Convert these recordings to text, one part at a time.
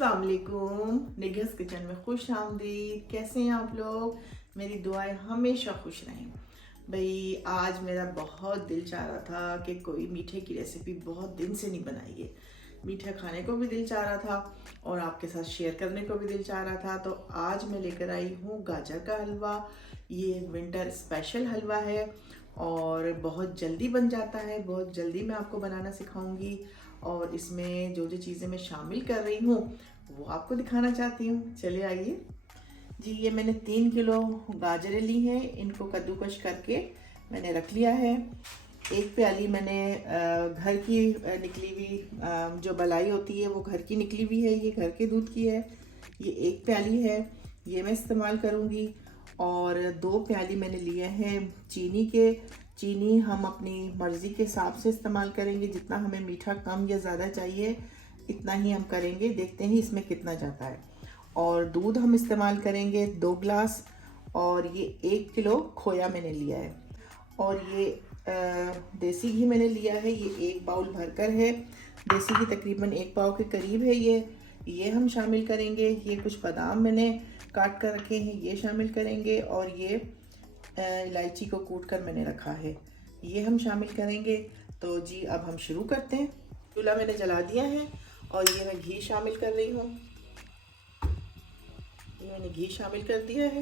अस्सलाम वालेकुम। निगहस किचन में खुश आमदीद। कैसे हैं आप लोग? मेरी दुआएं हमेशा खुश रहें। भाई आज मेरा बहुत दिल चाह रहा था कि कोई मीठे की रेसिपी बहुत दिन से नहीं बनाई है। मीठा खाने को भी दिल चाह रहा था और आपके साथ शेयर करने को भी दिल चाह रहा था। तो आज मैं लेकर आई हूँ गाजर का हलवा। ये विंटर स्पेशल हलवा है और बहुत जल्दी बन जाता है। बहुत जल्दी मैं आपको बनाना सिखाऊंगी और इसमें जो जो चीज़ें मैं शामिल कर रही हूँ वो आपको दिखाना चाहती हूँ। चलिए आइए जी। ये मैंने 3 किलो गाजरें ली हैं। इनको कद्दूकश करके मैंने रख लिया है। एक प्याली मैंने घर की निकली हुई जो बलाई होती है वो घर की निकली हुई है। ये घर के दूध की है। ये एक प्याली है, ये मैं इस्तेमाल करूँगी। और 2 प्याली मैंने लिए हैं चीनी के। चीनी हम अपनी मर्ज़ी के हिसाब से इस्तेमाल करेंगे। जितना हमें मीठा कम या ज़्यादा चाहिए इतना ही हम करेंगे। देखते हैं इसमें कितना जाता है। और दूध हम इस्तेमाल करेंगे 2 गिलास। और ये 1 किलो खोया मैंने लिया है। और ये देसी घी मैंने लिया है। ये 1 बाउल भरकर है। देसी घी तकरीबन 1 पाव के करीब है। ये हम शामिल करेंगे। ये कुछ बादाम मैंने काट कर रखे हैं, ये शामिल करेंगे। और ये इलायची को कूट कर मैंने रखा है, ये हम शामिल करेंगे। तो जी अब हम शुरू करते हैं। चूल्हा मैंने जला दिया है और ये मैं घी शामिल कर रही हूँ। ये मैंने घी शामिल कर दिया है।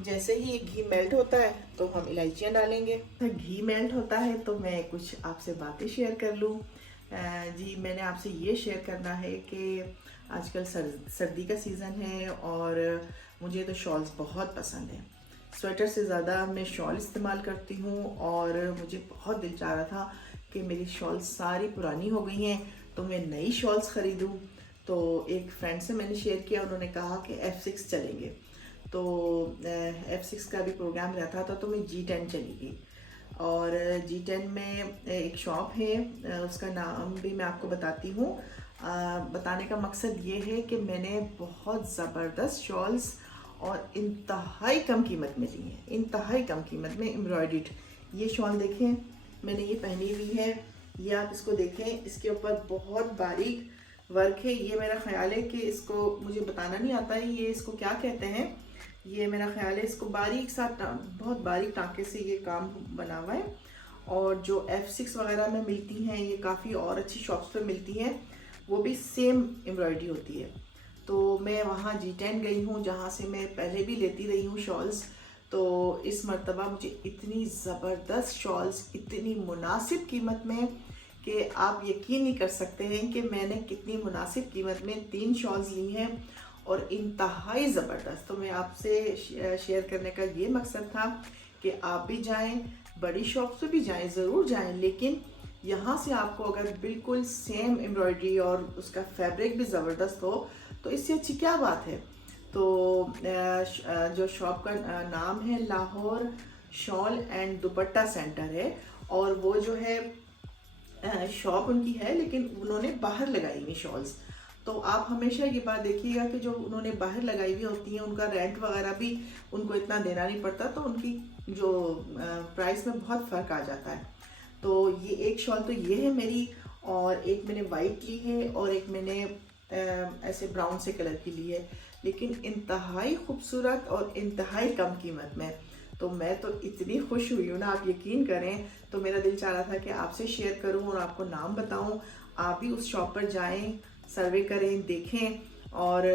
जैसे ही ये घी मेल्ट होता है तो हम इलायचियाँ डालेंगे। घी मेल्ट होता है तो मैं कुछ आपसे बातें शेयर कर लूँ। जी मैंने आपसे ये शेयर करना है कि आजकल सर्दी का सीज़न है और मुझे तो शॉल्स बहुत पसंद है। स्वेटर से ज़्यादा मैं शॉल इस्तेमाल करती हूँ और मुझे बहुत दिल चाह रहा था कि मेरी शॉल्स सारी पुरानी हो गई हैं तो मैं नई शॉल्स ख़रीदूँ। तो एक फ्रेंड से मैंने शेयर किया, उन्होंने कहा कि F6 चलेंगे। तो F6 का भी प्रोग्राम रहता था तो मैं G10 चली गई। और G10 में एक शॉप है, उसका नाम भी मैं आपको बताती हूँ। बताने का मकसद ये है कि मैंने बहुत ज़बरदस्त शॉल्स और इंतहाई कम कीमत में ली है। इंतहाई कम कीमत में एम्ब्रॉयडर्ड ये शॉल देखें मैंने ये पहनी हुई है। ये आप इसको देखें, इसके ऊपर बहुत बारीक वर्क है। ये मेरा ख्याल है कि इसको मुझे बताना नहीं आता है ये इसको क्या कहते हैं। ये मेरा ख्याल है इसको बारीक सा बहुत बारीक टाँके से ये काम बना हुआ है। और जो F6 वगैरह में मिलती हैं ये काफ़ी और अच्छी शॉप्स पर मिलती हैं, वो भी सेम एम्ब्रॉयडरी होती है। तो मैं वहाँ G10 गई हूँ जहाँ से मैं पहले भी लेती रही हूँ शॉल्स। तो इस मर्तबा मुझे इतनी ज़बरदस्त शॉल्स इतनी मुनासिब कीमत में कि आप यकीन नहीं कर सकते हैं कि मैंने कितनी मुनासिब कीमत में 3 शॉल्स ली हैं और इंतहाई ज़बरदस्त। तो मैं आपसे शेयर करने का ये मकसद था कि आप भी जाएं, बड़ी शॉप से भी जाएं, ज़रूर जाएं, लेकिन यहाँ से आपको अगर बिल्कुल सेम एम्ब्रॉयडरी और उसका फैब्रिक भी ज़बरदस्त हो तो इससे अच्छी क्या बात है। तो जो शॉप का नाम है Lahore shawl and dupatta centre है। और वो जो है शॉप उनकी है लेकिन उन्होंने बाहर लगाई हुई शॉल्स। तो आप हमेशा ये बात देखिएगा कि जो उन्होंने बाहर लगाई हुई होती हैं उनका रेंट वगैरह भी उनको इतना देना नहीं पड़ता, तो उनकी जो प्राइस में बहुत फ़र्क आ जाता है। तो ये एक शॉल तो ये है मेरी, और एक मैंने वाइट ली है और एक मैंने ऐसे ब्राउन से कलर की ली है, लेकिन इंतहाई खूबसूरत और इंतहाई कम कीमत में। तो मैं तो इतनी खुश हुई हूँ ना, आप यकीन करें। तो मेरा दिल चाह रहा था कि आपसे शेयर करूँ और आपको नाम बताऊँ। आप भी उस शॉप पर जाएं, सर्वे करें, देखें और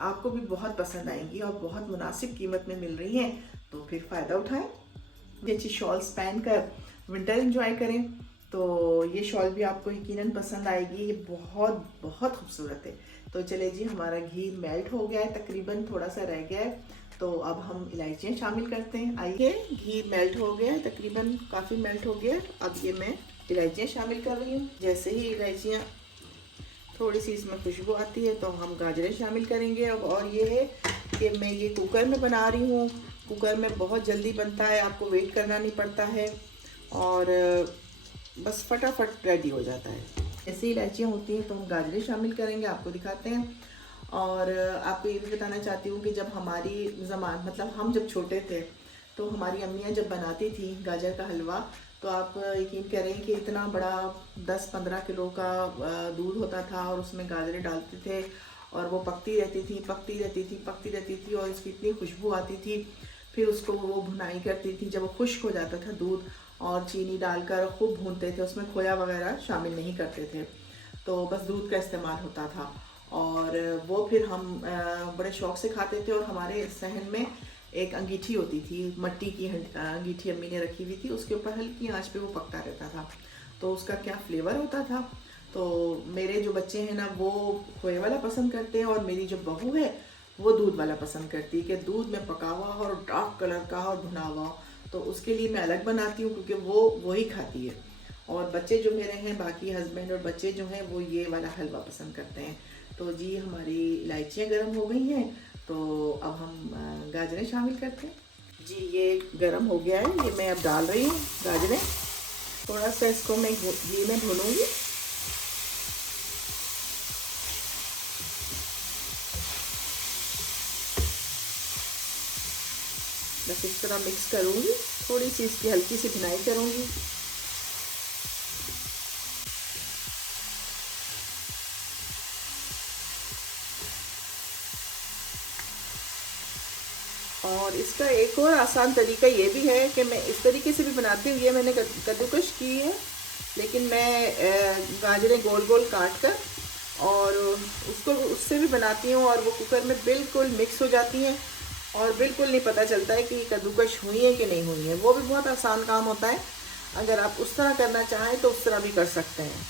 आपको भी बहुत पसंद आएंगी और बहुत मुनासिब कीमत में मिल रही हैं। तो फिर फ़ायदा उठाएं, ये अच्छी शॉल्स पहन कर विंटर एंजॉय करें। तो ये शॉल भी आपको यकीनन पसंद आएगी। ये बहुत बहुत खूबसूरत है। तो चले जी, हमारा घी मेल्ट हो गया है, तकरीबन थोड़ा सा रह गया है। तो अब हम इलायचियाँ शामिल करते हैं। आइए, घी मेल्ट हो गया है, तकरीबन काफ़ी मेल्ट हो गया है। अब ये मैं इलायचियाँ शामिल कर रही हूँ। जैसे ही इलायचियाँ थोड़ी सी इसमें खुशबू आती है तो हम गाजरें शामिल करेंगे। अब और ये है कि मैं ये कुकर में बना रही हूँ। कुकर में बहुत जल्दी बनता है, आपको वेट करना नहीं पड़ता है और बस फटाफट रेडी हो जाता है। ऐसी इलायचियाँ होती हैं तो हम गाजरें शामिल करेंगे, आपको दिखाते हैं। और आपको ये भी बताना चाहती हूँ कि जब हमारी ज़मान मतलब हम जब छोटे थे तो हमारी अम्मियाँ जब बनाती थी गाजर का हलवा, तो आप यकीन करें कि इतना बड़ा 10-15 किलो का दूध होता था और उसमें गाजरें डालते थे और वो पकती रहती थी और उसकी इतनी खुशबू आती थी। फिर उसको वो भुनाई करती थी, जब वो खुश्क हो जाता था दूध और चीनी डालकर खूब भूनते थे, उसमें खोया वगैरह शामिल नहीं करते थे, तो बस दूध का इस्तेमाल होता था। और वो फिर हम बड़े शौक़ से खाते थे। और हमारे सहन में एक अंगीठी होती थी, मट्टी की अंगीठी अम्मी ने रखी हुई थी, उसके ऊपर हल्की आंच पे वो पकता रहता था, तो उसका क्या फ्लेवर होता था। तो मेरे जो बच्चे हैं ना वो खोए वाला पसंद करते हैं, और मेरी जो बहू है वो दूध वाला पसंद करती है कि दूध में पका हुआ हो और डार्क कलर का और भुना हुआ हो, तो उसके लिए मैं अलग बनाती हूँ क्योंकि वो वही खाती है। और बच्चे जो मेरे हैं, बाकी हस्बैंड और बच्चे जो हैं, वो ये वाला हलवा पसंद करते हैं। तो जी हमारी इलायचियाँ गर्म हो गई हैं, तो अब हम गाजरें शामिल करते हैं। जी ये गर्म हो गया है, ये मैं अब डाल रही हूँ गाजरें। थोड़ा सा इसको मैं घी में भूनूंगी। बस इस तरह मिक्स करूँगी, थोड़ी सी इसकी हल्की सी भुनाई करूँगी। और इसका एक और आसान तरीका ये भी है कि मैं इस तरीके से भी बनाती हूँ। ये मैंने कद्दूकश की है, लेकिन मैं गाजरें गोल गोल काट कर और उसको उससे भी बनाती हूँ, और वो कुकर में बिल्कुल मिक्स हो जाती हैं और बिल्कुल नहीं पता चलता है कि कद्दूकश हुई है कि नहीं हुई है। वो भी बहुत आसान काम होता है, अगर आप उस तरह करना चाहें तो उस तरह भी कर सकते हैं।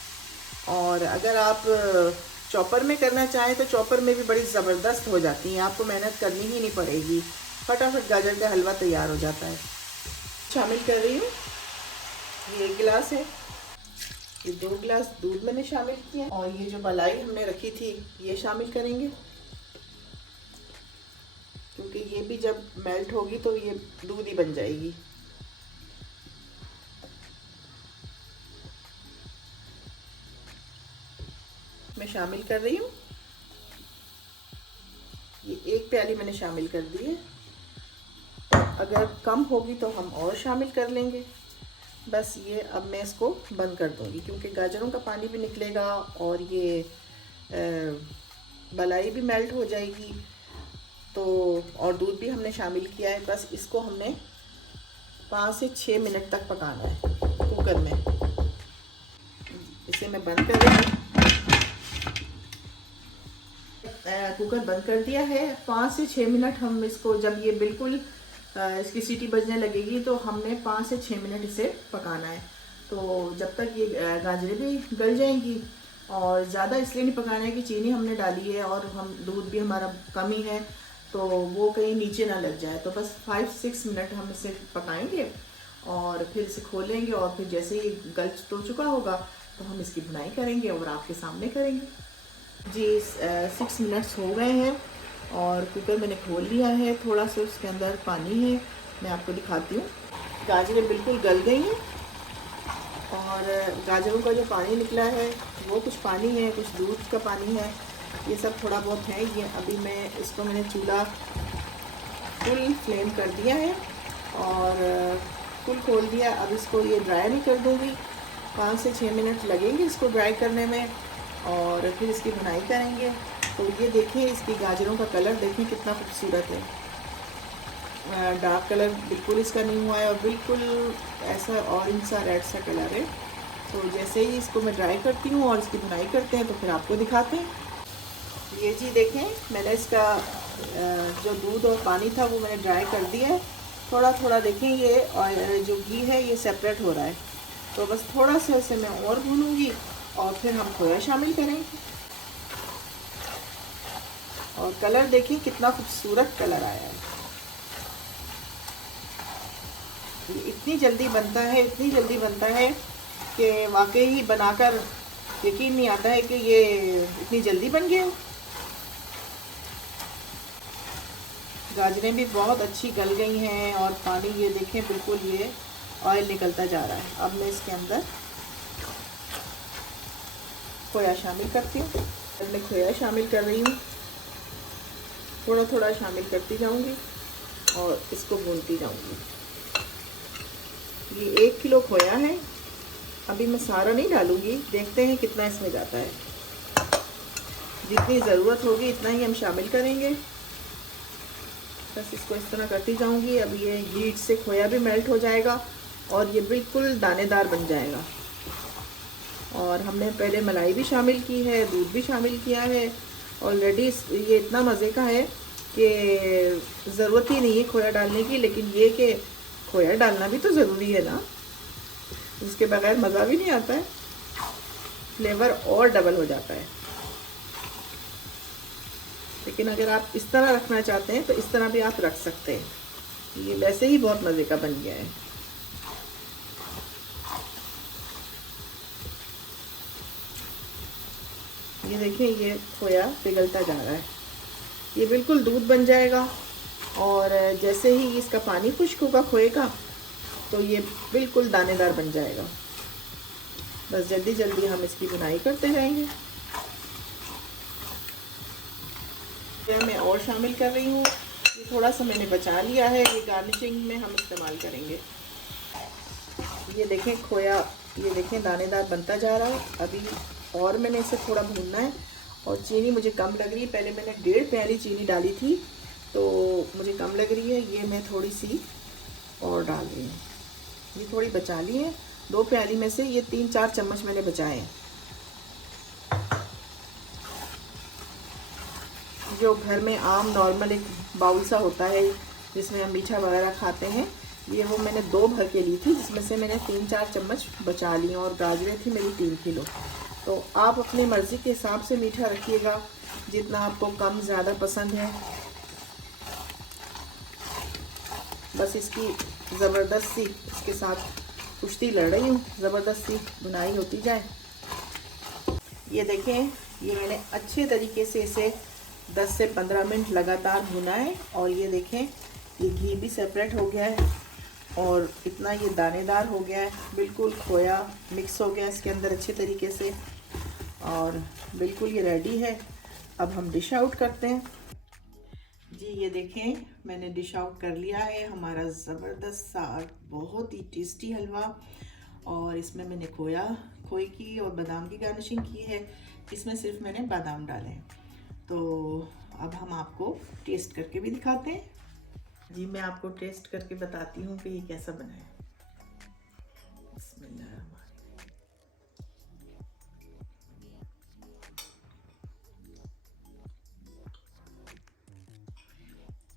और अगर आप चॉपर में करना चाहें तो चॉपर में भी बड़ी ज़बरदस्त हो जाती हैं, आपको मेहनत करनी ही नहीं पड़ेगी, फटाफट गाजर का हलवा तैयार हो जाता है। शामिल कर रही हूँ, ये 1 गिलास है, ये 2 गिलास दूध मैंने शामिल किया, और ये जो मलाई हमने रखी थी ये शामिल करेंगे, क्योंकि ये भी जब मेल्ट होगी तो ये दूध ही बन जाएगी। मैं शामिल कर रही हूँ, ये 1 प्याली मैंने शामिल कर दी है। अगर कम होगी तो हम और शामिल कर लेंगे। बस ये अब मैं इसको बंद कर दूँगी, क्योंकि गाजरों का पानी भी निकलेगा और ये मलाई भी मेल्ट हो जाएगी, तो और दूध भी हमने शामिल किया है। बस इसको हमने 5 से 6 मिनट तक पकाना है कुकर में। इसे मैं बंद कर रही हूँ, कुकर बंद कर दिया है। 5 से 6 मिनट हम इसको, जब ये बिल्कुल इसकी सीटी बजने लगेगी तो हमने 5 से 6 मिनट इसे पकाना है। तो जब तक ये गाजरें भी गल जाएंगी, और ज़्यादा इसलिए नहीं पकाना है कि चीनी हमने डाली है और हम दूध भी हमारा कम ही है, तो वो कहीं नीचे ना लग जाए। तो बस 5-6 मिनट हम इसे पकाएंगे और फिर इसे खोलेंगे, और फिर जैसे ही गल तो चुका होगा तो हम इसकी भुनाई करेंगे और आपके सामने करेंगे। जी 6 मिनट्स हो गए हैं और कुकर मैंने खोल लिया है। थोड़ा सा उसके अंदर पानी है, मैं आपको दिखाती हूँ। गाजरें बिल्कुल गल गई हैं, और गाजरों का जो पानी निकला है वो कुछ पानी है, कुछ दूध का पानी है, ये सब थोड़ा बहुत है। ये अभी मैंने चूल्हा फुल फ्लेम कर दिया है और फुल खोल दिया। अब इसको ये ड्राई नहीं कर दूँगी, 5 से 6 मिनट लगेंगे इसको ड्राई करने में, और फिर इसकी भुनाई करेंगे। तो ये देखें, इसकी गाजरों का कलर देखें कितना खूबसूरत है, डार्क कलर बिल्कुल इसका नहीं हुआ है और बिल्कुल ऐसा ऑरेंज सा रेड सा कलर है। तो जैसे ही इसको मैं ड्राई करती हूँ और इसकी भुनाई करते हैं तो फिर आपको दिखाते हैं। ये जी देखें, मैंने इसका जो दूध और पानी था वो मैंने ड्राई कर दिया है। थोड़ा थोड़ा देखें, ये और जो घी है ये सेपरेट हो रहा है, तो बस थोड़ा सा इसे मैं और भूनूंगी और फिर हम खोया शामिल करेंगे। और कलर देखिए कितना खूबसूरत कलर आया है। इतनी जल्दी बनता है, इतनी जल्दी बनता है कि वाकई ही बनाकर यकीन नहीं आता है कि ये इतनी जल्दी बन गया। गाजरें भी बहुत अच्छी गल गई हैं और पानी ये देखें बिल्कुल ये ऑयल निकलता जा रहा है। अब मैं इसके अंदर खोया शामिल करती हूँ। अब मैं खोया शामिल कर रही हूँ, थोड़ा थोड़ा शामिल करती जाऊँगी और इसको भूनती जाऊँगी। ये 1 किलो खोया है, अभी मैं सारा नहीं डालूँगी, देखते हैं कितना इसमें जाता है। जितनी ज़रूरत होगी इतना ही हम शामिल करेंगे। बस इसको इस तरह करती जाऊंगी। अब ये हीट से खोया भी मेल्ट हो जाएगा और ये बिल्कुल दानेदार बन जाएगा। और हमने पहले मलाई भी शामिल की है, दूध भी शामिल किया है ऑलरेडी। ये इतना मज़े का है कि ज़रूरत ही नहीं है खोया डालने की, लेकिन ये कि खोया डालना भी तो ज़रूरी है ना, इसके बगैर मज़ा भी नहीं आता है, फ्लेवर और डबल हो जाता है। लेकिन अगर आप इस तरह रखना चाहते हैं तो इस तरह भी आप रख सकते हैं। ये वैसे ही बहुत मज़े का बन गया है। ये देखें, ये खोया पिघलता जा रहा है, ये बिल्कुल दूध बन जाएगा। और जैसे ही इसका पानी खुश्क होगा खोए का, तो ये बिल्कुल दानेदार बन जाएगा। बस जल्दी जल्दी हम इसकी बुनाई करते जाएंगे। मैं और शामिल कर रही हूँ, ये थोड़ा सा मैंने बचा लिया है, ये गार्निशिंग में हम इस्तेमाल करेंगे। ये देखें खोया, ये देखें दानेदार बनता जा रहा है। अभी और मैंने इसे थोड़ा भूनना है। और चीनी मुझे कम लग रही है, पहले मैंने 1.5 प्याली चीनी डाली थी तो मुझे कम लग रही है, ये मैं थोड़ी सी और डाल रही हूँ। ये थोड़ी बचा ली है, 2 प्याली में से ये 3-4 चम्मच मैंने बचाए हैं। जो घर में आम नॉर्मल एक बाउल सा होता है जिसमें हम मीठा वगैरह खाते हैं, ये वो मैंने 2 भर के ली थी, जिसमें से मैंने 3-4 चम्मच बचा ली। और गाजरें थी मेरी 3 किलो। तो आप अपनी मर्ज़ी के हिसाब से मीठा रखिएगा, जितना आपको कम ज़्यादा पसंद है। बस इसकी ज़बरदस्त सी इसके साथ कुश्ती लड़ रही हूँ, ज़बरदस्त सी बुनाई होती जाए। ये देखें, ये मैंने अच्छे तरीके से इसे 10 से 15 मिनट लगातार भुना है। और ये देखें, ये घी भी सेपरेट हो गया है और इतना ये दानेदार हो गया है, बिल्कुल खोया मिक्स हो गया इसके अंदर अच्छे तरीके से और बिल्कुल ये रेडी है। अब हम डिश आउट करते हैं जी। ये देखें, मैंने डिश आउट कर लिया है हमारा ज़बरदस्त सा बहुत ही टेस्टी हलवा। और इसमें मैंने खोए की और बादाम की गार्निशिंग की है। इसमें सिर्फ मैंने बादाम डाले हैं। तो अब हम आपको टेस्ट करके भी दिखाते हैं जी। मैं आपको टेस्ट करके बताती हूँ कि ये कैसा बना है।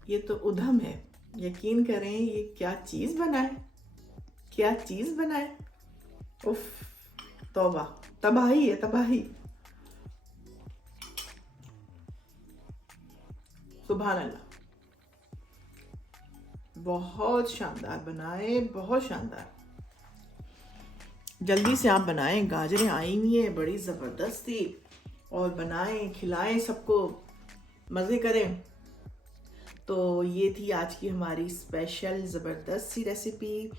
ये तो उधम है, यकीन करें, ये क्या चीज़ बना है, क्या चीज़ बना है। उफ, तौबा, तबाही है, तबाही। सुभान अल्लाह, बहुत शानदार बनाए, बहुत शानदार। जल्दी से आप बनाएं, गाजरें आई हुई हैं बड़ी ज़बरदस्त थी, और बनाएं, खिलाएं सबको, मज़े करें। तो ये थी आज की हमारी स्पेशल ज़बरदस्त सी रेसिपी।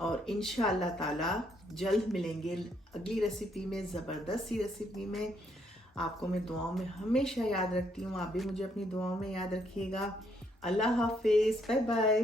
और इंशाअल्लाह ताला जल्द मिलेंगे अगली रेसिपी में, ज़बरदस्त सी रेसिपी में। आपको मैं दुआओं में हमेशा याद रखती हूँ, आप भी मुझे अपनी दुआओं में याद रखिएगा। अल्लाह हाफिज़, बाय बाय।